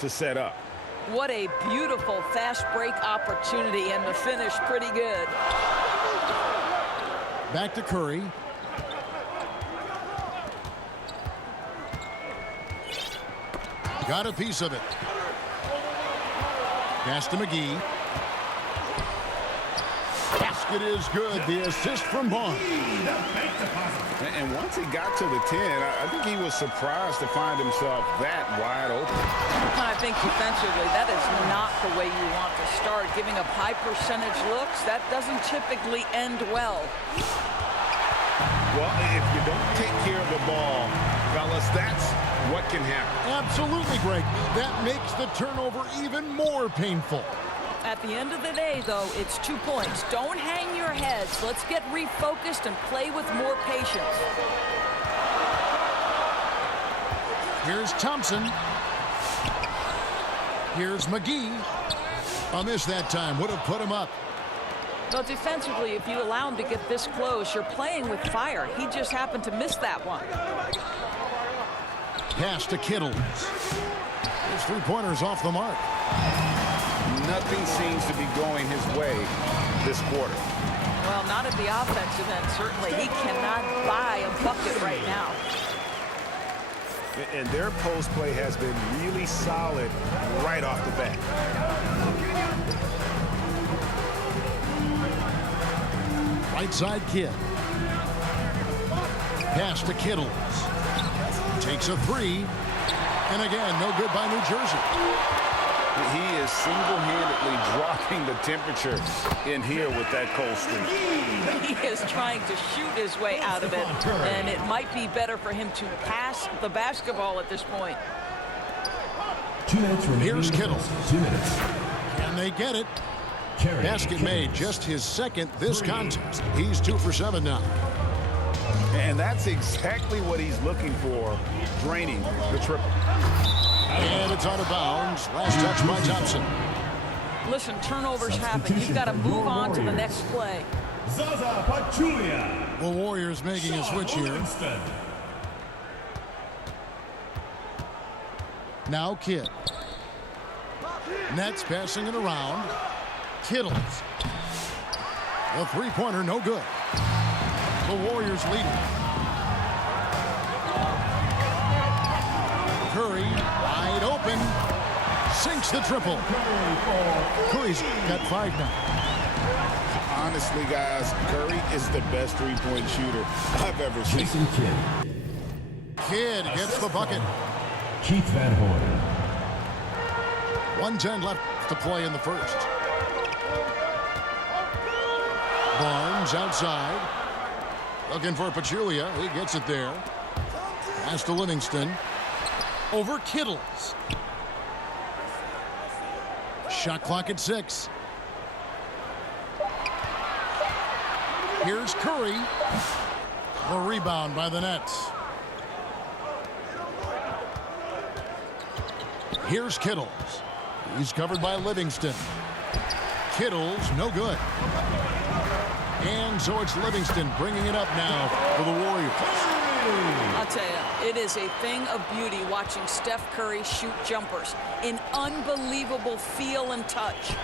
to set up. What a beautiful fast break opportunity, and the finish pretty good. Back to Curry. Got a piece of it. Pass to McGee. Basket is good. The assist from Barnes. And once he got to the 10, I think he was surprised to find himself that wide open. I think defensively, that is not the way you want to start. Giving up high percentage looks, that doesn't typically end well. Well, if you don't take care of the ball, fellas, that's what can happen. Absolutely, Greg. That makes the turnover even more painful. At the end of the day, though, it's 2 points. Don't hang your heads. Let's get refocused and play with more patience. Here's Thompson. Here's McGee. On this that time, would have put him up. Well, defensively, if you allow him to get this close, you're playing with fire. He just happened to miss that one. Pass to Kittle. His three-pointers off the mark. Nothing seems to be going his way this quarter. Well, not at the offensive end, certainly. He cannot buy a bucket right now. And their post play has been really solid right off the bat. Right side Kidd. Pass to Kittles. Takes a three. And again, no good by New Jersey. He is single-handedly dropping the temperature in here with that cold streak. He is trying to shoot his way out of it, and it might be better for him to pass the basketball at this point. 2 minutes remaining. Here's Kittle. 2 minutes. Can they get it? Basket made, just his second this contest. He's 2 for 7 now. And that's exactly what he's looking for, draining the triple. And it's out of bounds. Last touch by Thompson. Listen, turnovers happen. You've got to move on to the next play. Zaza Pachulia. The Warriors making a switch here. Now Kidd. Nets passing it around. Kittles. The three-pointer, no good. The Warriors leading. Curry, wide open. Sinks the triple. Curry's got 5 now. Honestly, guys, Curry is the best three-point shooter I've ever seen. Jason Kidd. Kidd gets the bucket. Keith Van Horn. 1:10 left to play in the first. Barnes outside. Looking for Pachulia. He gets it there. Pass to Livingston. Over Kittles. Shot clock at 6. Here's Curry. The rebound by the Nets. Here's Kittles. He's covered by Livingston. Kittles, no good. And so it's Livingston bringing it up now for the Warriors. I'll tell you, it is a thing of beauty watching Steph Curry shoot jumpers. An unbelievable feel and touch.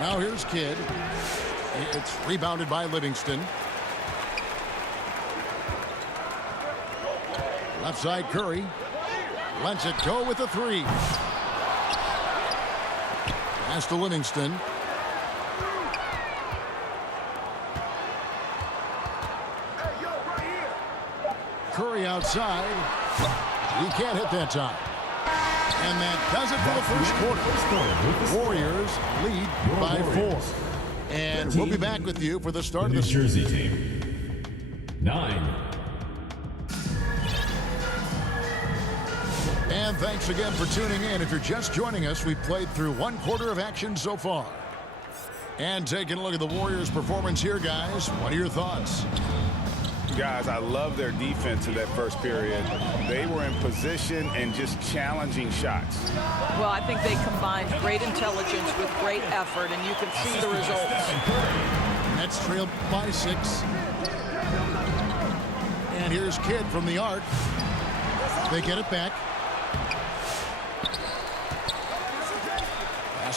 Now here's Kidd. It's rebounded by Livingston. Left side Curry. Lets it go with the 3. Pass to Livingston. Curry outside. He can't hit that time. And that does it for the first quarter. Warriors lead by 4. And we'll be back with you for the start of the New Jersey team. 9. And thanks again for tuning in. If you're just joining us, we've played through 1 quarter of action so far. And taking a look at the Warriors' performance here, guys. What are your thoughts? Guys, I love their defense in that first period. They were in position and just challenging shots. Well, I think they combined great intelligence with great effort, and you can see the results. Nets trailed by 6. And here's Kidd from the arc. They get it back.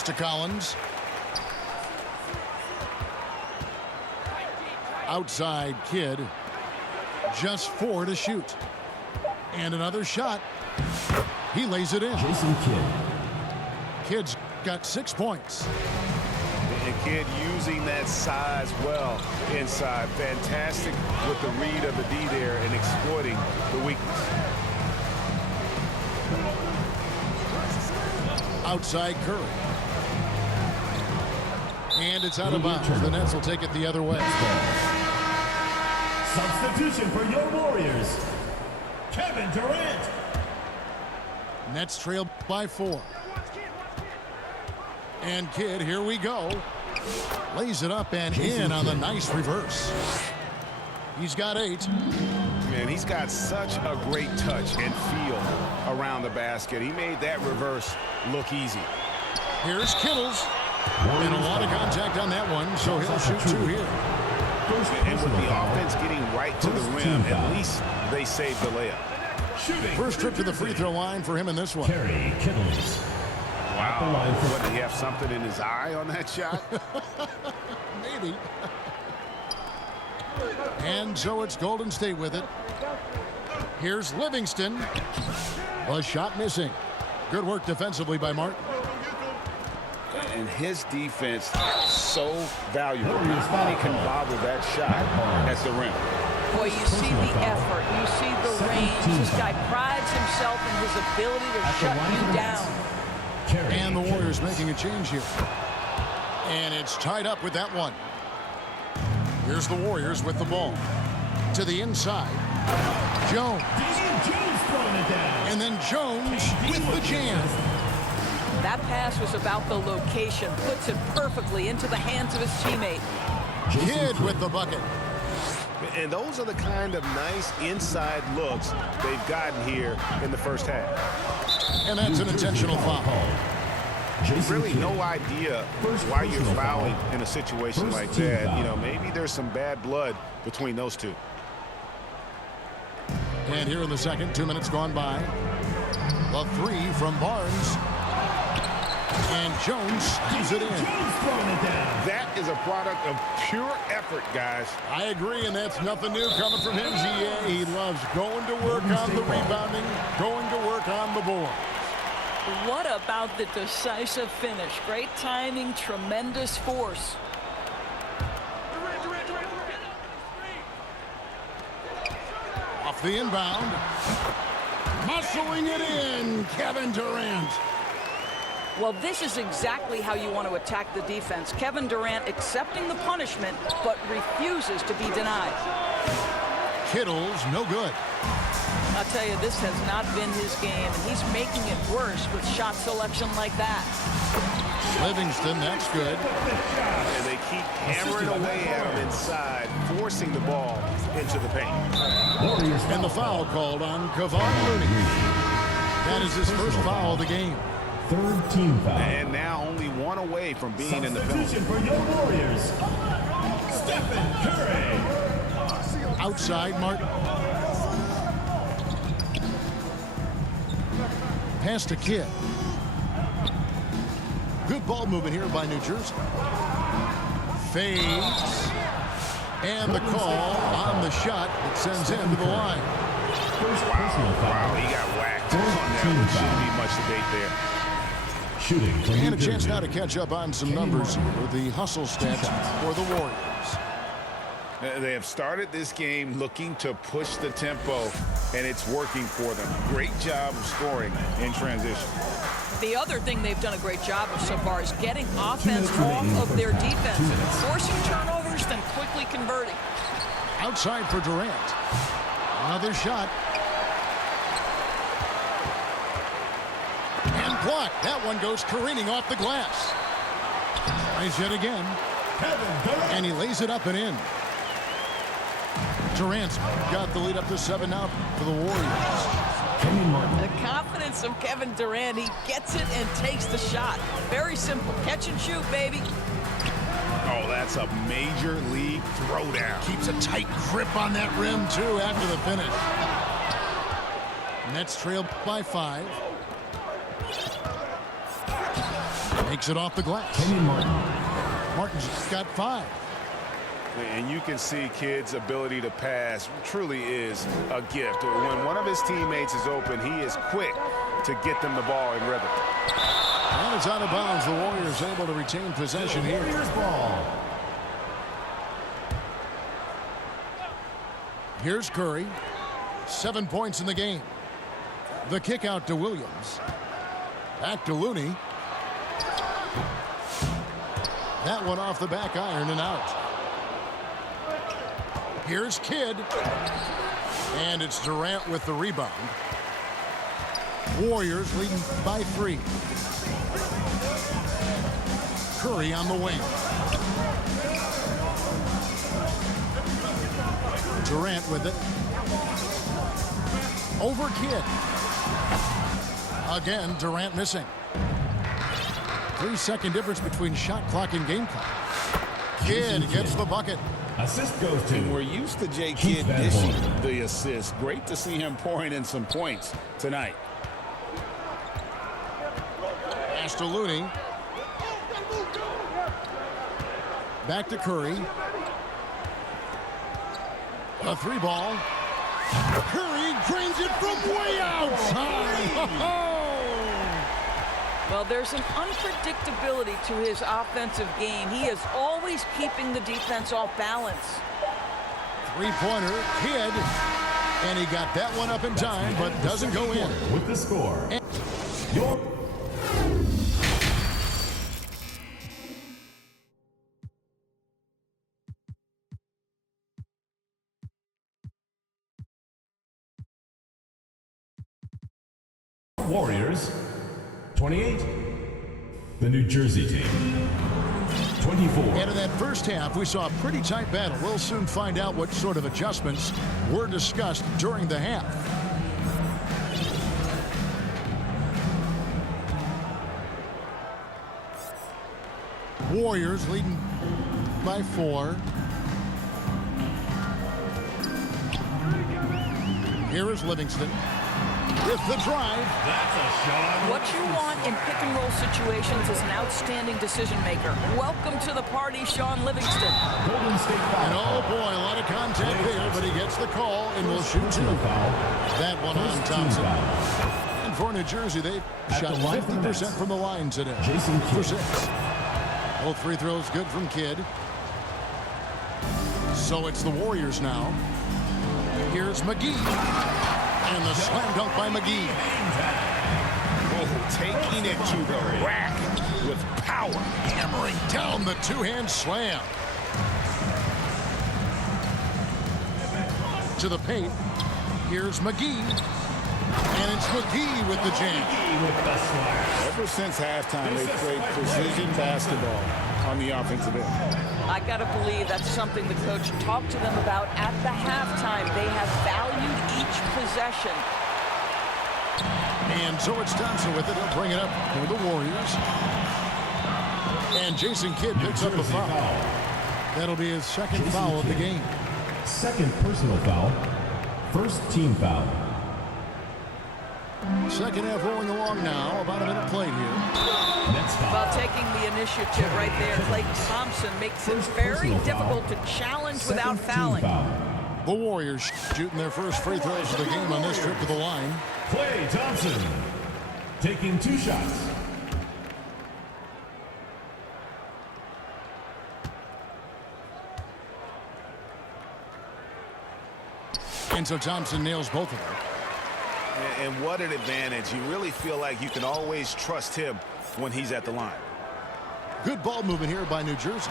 to Collins. Outside Kidd. Just 4 to shoot. And another shot. He lays it in. Jason Kidd. Kidd's got 6 points. And Kidd using that size well inside. Fantastic with the read of the D there and exploiting the weakness. Outside Curry. And it's out of bounds. The Nets will take it the other way. Substitution for your Warriors, Kevin Durant. Nets trail by 4. And Kidd, here we go. Lays it up and in on the nice reverse. He's got 8. Man, he's got such a great touch and feel around the basket. He made that reverse look easy. Here's Kittles. And a lot of contact on that one, so he'll shoot 2 here. And with the offense getting right to the rim, at least they saved the layup. First trip to the free throw line for him in this one. Kerry Kittles. Wow. What, did he have something in his eye on that shot? Maybe. And so it's Golden State with it. Here's Livingston. A shot missing. Good work defensively by Martin. And his defense so valuable. He can bobble that shot at the rim. Boy, you see the effort. You see the range. This guy prides himself in his ability to shut you down. And the Warriors making a change here. And it's tied up with that one. Here's the Warriors with the ball. To the inside. Jones. And then Jones with the jam. That pass was about the location. Puts it perfectly into the hands of his teammate. Kidd with the bucket. And those are the kind of nice inside looks they've gotten here in the first half. And that's an intentional foul. Really no idea why you're fouling in a situation like that. You know, maybe there's some bad blood between those two. And here in the second, 2 minutes gone by. The 3 from Barnes. And Jones keeps it in. That is a product of pure effort, guys. I agree, and that's nothing new coming from him, GA. He loves going to work on the rebounding, going to work on the board. What about the decisive finish? Great timing, tremendous force. Off the inbound. Muscling it in, Kevin Durant. Well, this is exactly how you want to attack the defense. Kevin Durant accepting the punishment, but refuses to be denied. Kittles, no good. I'll tell you, this has not been his game, and he's making it worse with shot selection like that. Livingston, that's good. And they keep hammering away at him inside, forcing the ball into the paint. And the foul called on Kevon Looney. That is his first foul of the game. Third team foul. And now only 1 away from being in the penalty. Substitution for your Warriors, Stephen Curry. Outside, Martin. Pass to Kidd. Good ball movement here by New Jersey. Fades. And the call on the shot that sends him to the line. Wow, he got whacked on that. There shouldn't be much debate there. Shooting for And New a chance Jersey. now to catch up on some numbers with the hustle stats for the Warriors. They have started this game looking to push the tempo, and it's working for them. Great job of scoring in transition. The other thing they've done a great job of so far is getting offense off of their defense, forcing turnovers, then quickly converting. Outside for Durant. Another shot. And blocked. That one goes careening off the glass. Tries yet again. And he lays it up and in. Durant's got the lead up to 7 now for the Warriors. The confidence of Kevin Durant, he gets it and takes the shot. Very simple. Catch and shoot, baby. Oh, that's a major league throwdown. Keeps a tight grip on that rim, too, after the finish. Nets trail by 5. Takes it off the glass. Kenyon Martin. Martin's got 5. And you can see Kidd's ability to pass truly is a gift. When one of his teammates is open, he is quick to get them the ball in rhythm. And it's out of bounds. The Warriors able to retain possession here. Warriors ball. Here's Curry. 7 points in the game. The kick out to Williams. Back to Looney. That one off the back iron and out. Here's Kidd. And it's Durant with the rebound. Warriors leading by 3. Curry on the wing. Durant with it. Over Kidd. Again, Durant missing. 3-second difference between shot clock and game clock. Kidd gets the bucket. Assist goes to. And we're used to Jay Kidd dishing the assist. Great to see him pouring in some points tonight. Pass to Looney. Back to Curry. A 3 ball. Curry drains it from way outside. Well, there's an unpredictability to his offensive game. He is always keeping the defense off balance. 3-pointer, Kidd. And he got that one up in time, but doesn't go in. With the score. Your Warriors 28. The New Jersey team 24. And in that first half, we saw a pretty tight battle. We'll soon find out what sort of adjustments were discussed during the half. Warriors leading by 4. Here is Livingston with the drive. That's a shot. What you want in pick-and-roll situations is an outstanding decision maker. Welcome to the party, Sean Livingston. Golden State And foul. oh boy, a lot of contact there, but he gets the call and will shoot 2. That one on Thompson. And for New Jersey, they shot the line for the 50% Nets. from the line today. Jason For Kidd. 6. Both free throws good from Kidd. So it's the Warriors now. Here's McGee. And the slam dunk by McGee. Oh, taking it to the rack with power. Hammering down the 2-hand slam. To the paint. Here's McGee. And it's McGee with the jam. With the slash. Ever since halftime, they played precision basketball on the offensive end. I got to believe that's something the coach talked to them about at the halftime. They have valued each possession. And so it's Thompson with it. He'll bring it up for the Warriors. And Jason Kidd picks up the foul. That'll be his second foul of the game. Second personal foul. First team foul. Second half rolling along now. About a minute played here. Next foul. Well, taking the initiative right there, Klay Thompson makes it First very personal foul. difficult to challenge Second without team fouling. foul. The Warriors shooting their first free throws of the game on this trip to the line. Klay Thompson taking 2 shots. And so Thompson nails both of them. And what an advantage. You really feel like you can always trust him when he's at the line. Good ball movement here by New Jersey.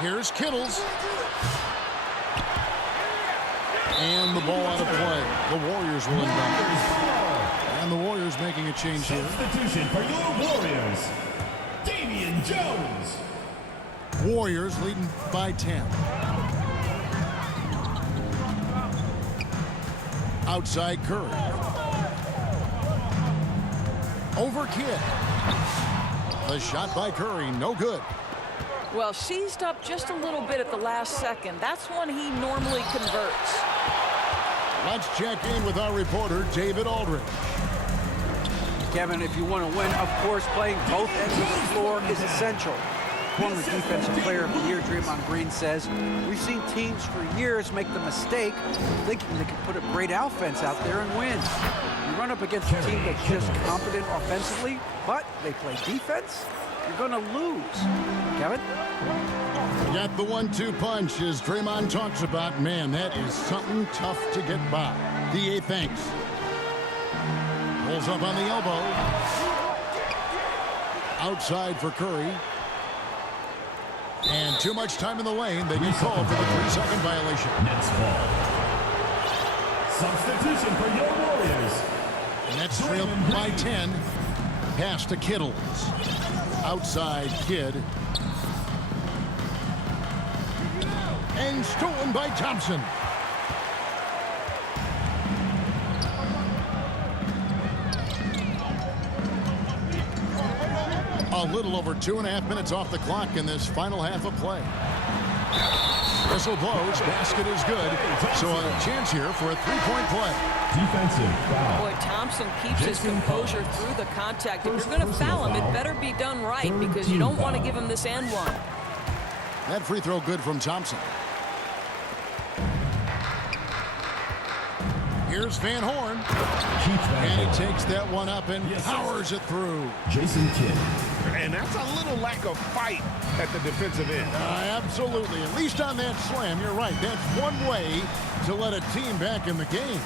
Here's Kittles. And the ball out of play. The Warriors will inbound. And the Warriors making a change here. Substitution for your Warriors. Damian Jones. Warriors leading by 10. Outside Curry. Over Kidd. The shot by Curry, no good. Well, seized up just a little bit at the last second. That's when he normally converts. Let's check in with our reporter, David Aldridge. Kevin, if you want to win, of course, playing both ends of the floor is essential. Former Defensive Player of the Year Draymond Green says, we've seen teams for years make the mistake thinking they can put a great offense out there and win. You run up against a team that's just competent offensively, but they play defense, you're going to lose. Kevin? Got the 1-2 punch as Draymond talks about. Man, that is something tough to get by. DA thanks. Pulls up on the elbow. Outside for Curry. And too much time in the lane. They get called for the 3-second violation. Nets ball. Substitution for your Warriors. Nets trail by 10. Pass to Kittles. Outside Kidd. And stolen by Thompson. A little over 2.5 minutes off the clock in this final half of play. Whistle blows, basket is good, so a chance here for a 3-point play. Defensive foul. Boy, Thompson keeps his composure through the contact. If you're going to foul him, it better be done right because you don't want to give him this and one. That free throw good from Thompson. Here's Van Horn. And he takes that one up and powers it through. Jason Kidd. And that's a little lack of fight at the defensive end. Absolutely. At least on that slam, you're right. That's one way to let a team back in the game.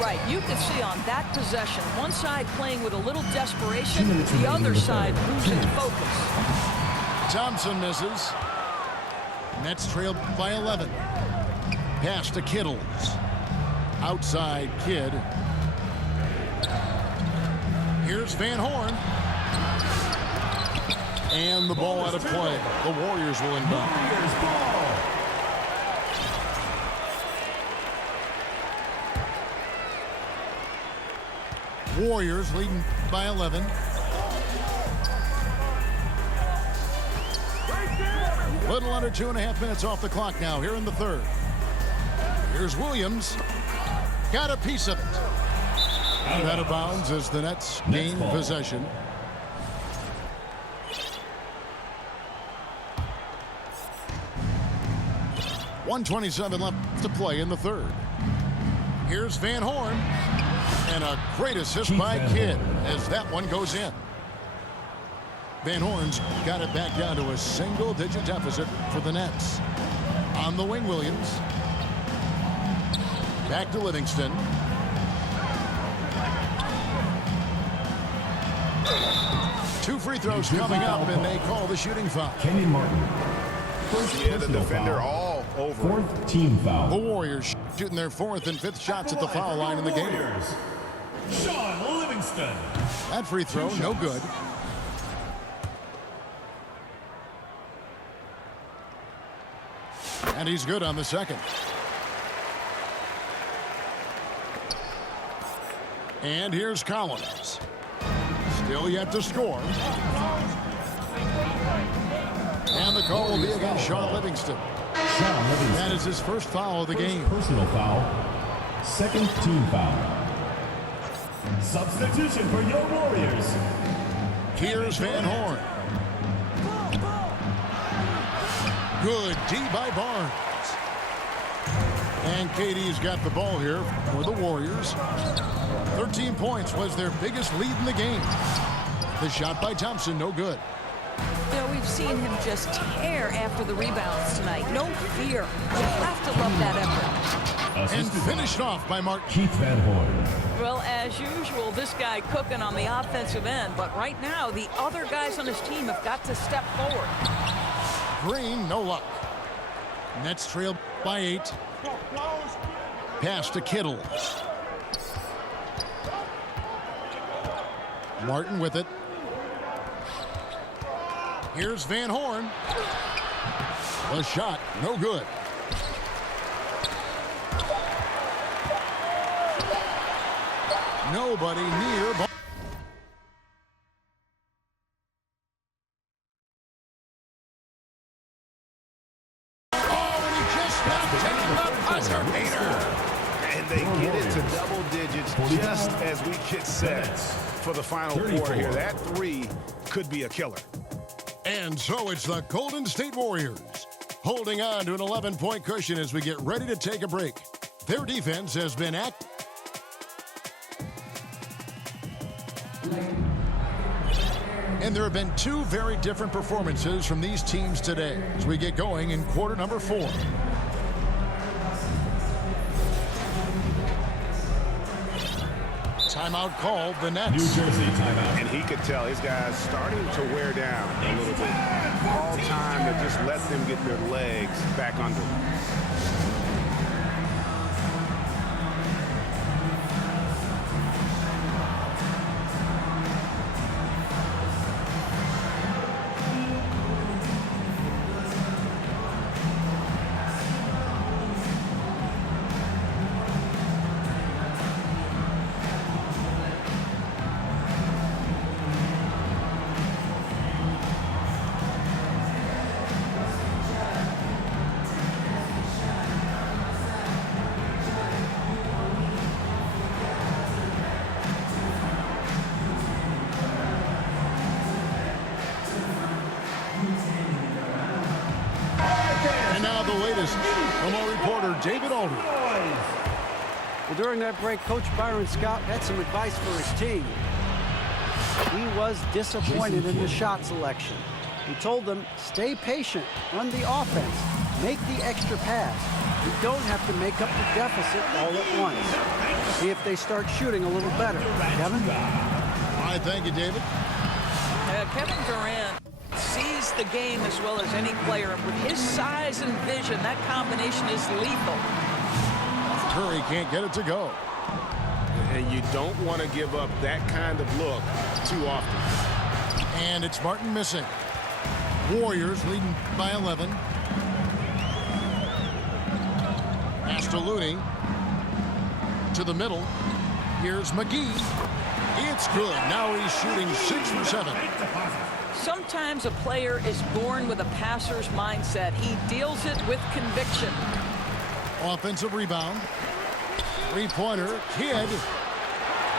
Right, you can see on that possession, one side playing with a little desperation, the other side losing focus. Thompson misses. Nets trail by 11. Pass to Kittles. Outside Kidd. Here's Van Horn. And the ball out of play. The Warriors will inbound. Warriors ball. Warriors leading by 11. Little under 2.5 minutes off the clock now here in the third. Here's Williams. Got a piece of it. Out of bounds as the Nets gain possession. .127 left to play in the third. Here's Van Horn. And a great assist by Kidd as that one goes in. Van Horn's got it back down to a single-digit deficit for the Nets. On the wing, Williams. Back to Livingston. Two free throws coming up, and they call the shooting foul. Kenyon Martin. Yeah, the defender all over. Fourth team The foul. Warriors shooting their fourth and fifth shots at the foul line in the game. Warriors. Sean Livingston. That free throw, no good. And he's good on the second. And here's Collins. Still yet to score. And the call will be against Sean Livingston. Sean Livingston. That is his first foul of the game. Personal foul. Second team foul. Substitution for your Warriors. Here's Van Horn. Good D by Barnes. And KD's got the ball here for the Warriors. 13 points was their biggest lead in the game. The shot by Thompson, no good. You know, we've seen him just tear after the rebounds tonight. No fear. You have to love that effort. And finished off by Mark. Keith Van Horn. Well, as usual, this guy cooking on the offensive end. But right now, the other guys on his team have got to step forward. Green, no luck. Nets trail by 8. Pass to Kittles. Martin with it. Here's Van Horn. The shot, no good. Nobody near. Oh, and he just knocked down the buzzer beater. And they get it to double digits just as we get set. for the final 34. quarter here. That three could be a killer. And so it's the Golden State Warriors holding on to an 11-point cushion as we get ready to take a break. Their defense has been and there have been two very different performances from these teams today as we get going in quarter number 4. Timeout called, the Nets. New Jersey timeout. And he could tell his guys starting to wear down a little bit. All time to just let them get their legs back under them. And now the latest from our reporter, David Aldridge. Well, during that break, Coach Byron Scott had some advice for his team. He was disappointed in the shot selection. He told them, stay patient, run the offense, make the extra pass. You don't have to make up the deficit all at once. See if they start shooting a little better. Kevin? All right, thank you, David. Kevin Durant sees the game as well as any player. With his size and vision, that combination is lethal. Curry can't get it to go. And you don't want to give up that kind of look too often. And it's Martin missing. Warriors leading by 11. Pass to Looney. To the middle. Here's McGee. It's good. Now he's shooting 6 for 7. Sometimes a player is born with a passer's mindset. He deals it with conviction. Offensive rebound. Three-pointer. Kidd.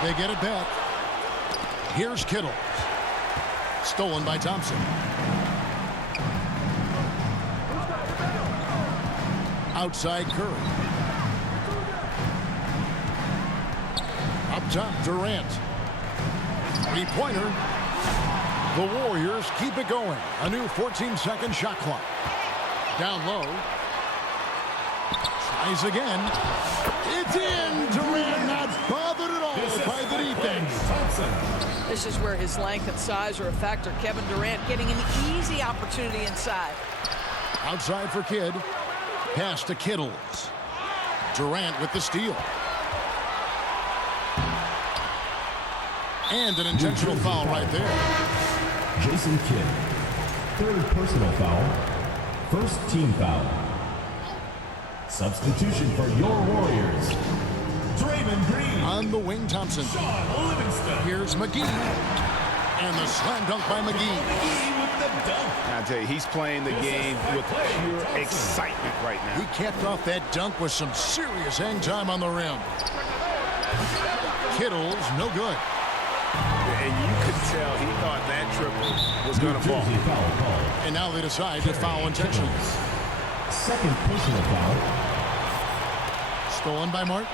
They get it back. Here's Kittle. Stolen by Thompson. Outside Curry. Up top, Durant. Three-pointer. The Warriors keep it going. A new 14-second shot clock. Down low. Tries again. It's in. Durant not bothered at all by the defense. This is where his length and size are a factor. Kevin Durant getting an easy opportunity inside. Outside for Kidd. Pass to Kittles. Durant with the steal. And an intentional foul right there. Jason Kidd. Third personal foul. First team foul. Substitution for your Warriors. Draymond Green. On the wing, Thompson. Sean Livingston. Here's McGee. And the slam dunk by McGee. With the dunk. I tell you, he's playing the game with pure excitement right He now. capped off that dunk with some serious hang time on the rim. Kittles, no good. And you could tell he thought that triple was going to fall. Jersey foul call. And now they decide to foul intentionally. Second personal foul. Stolen by Martin.